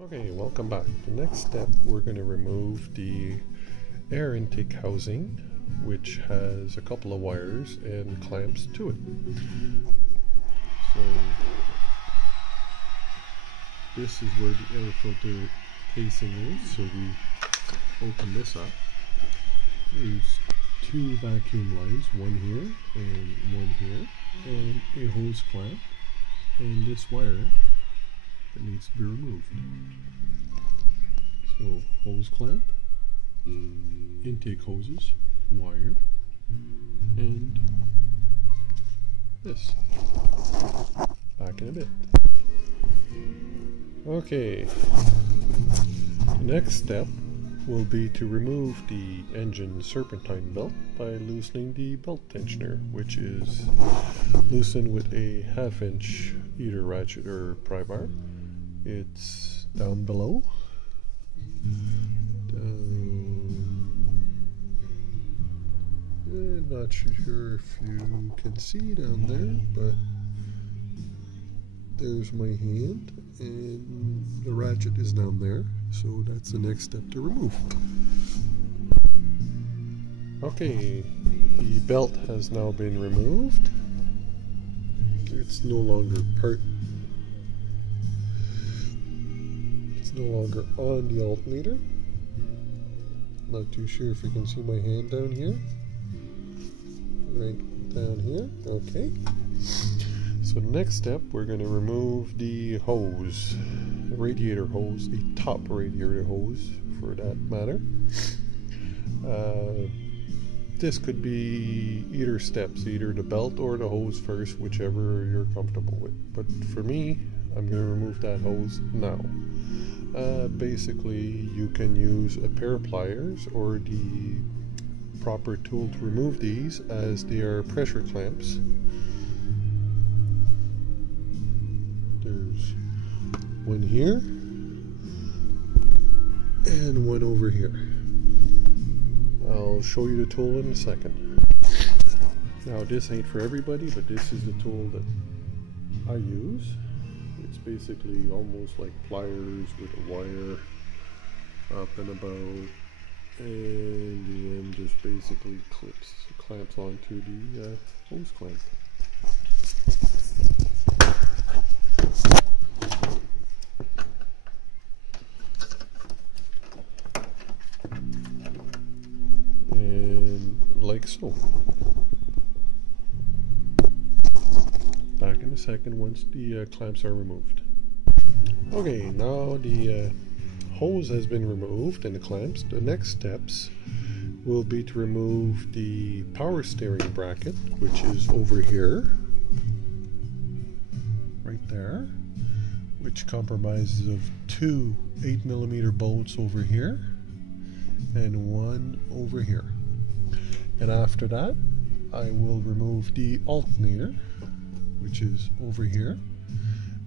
Okay, welcome back. The next step, we're going to remove the air intake housing, which has a couple of wires and clamps to it. So this is where the air filter casing is, so we open this up. There's two vacuum lines, one here and one here, and a hose clamp, and this wire that needs to be removed. So hose clamp, intake hoses, wire, and this. Back in a bit. Okay, the next step will be to remove the engine serpentine belt by loosening the belt tensioner, which is loosened with a 1/2 inch either ratchet or pry bar. It's down below. I'm not sure if you can see down there, but there's my hand, and the ratchet is down there, so that's the next step to remove. Okay, the belt has now been removed. It's no longer on the alternator. Not too sure if you can see my hand down here. Right down here. Okay. So the next step, we're going to remove the hose, the radiator hose, the top radiator hose for that matter. This could be either steps, either the belt or the hose first, whichever you're comfortable with. But for me, I'm going to remove that hose now. Basically, you can use a pair of pliers or the proper tool to remove these, as they are pressure clamps. There's one here and one over here. I'll show you the tool in a second. Now, this ain't for everybody, but this is the tool that I use. It's basically almost like pliers with a wire up and about, and the end just basically clamps onto the hose clamp. And like so. Back in a second once the clamps are removed. Okay, now the hose has been removed and the clamps. The next steps will be to remove the power steering bracket, which is over here, right there, which comprises of two 8mm bolts over here and one over here. And after that, I will remove the alternator, which is over here,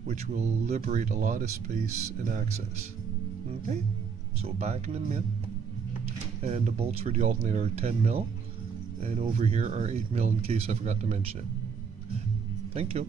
which will liberate a lot of space and access. Okay, so back in a minute, and the bolts for the alternator are 10mm, and over here are 8mm in case I forgot to mention it. Thank you.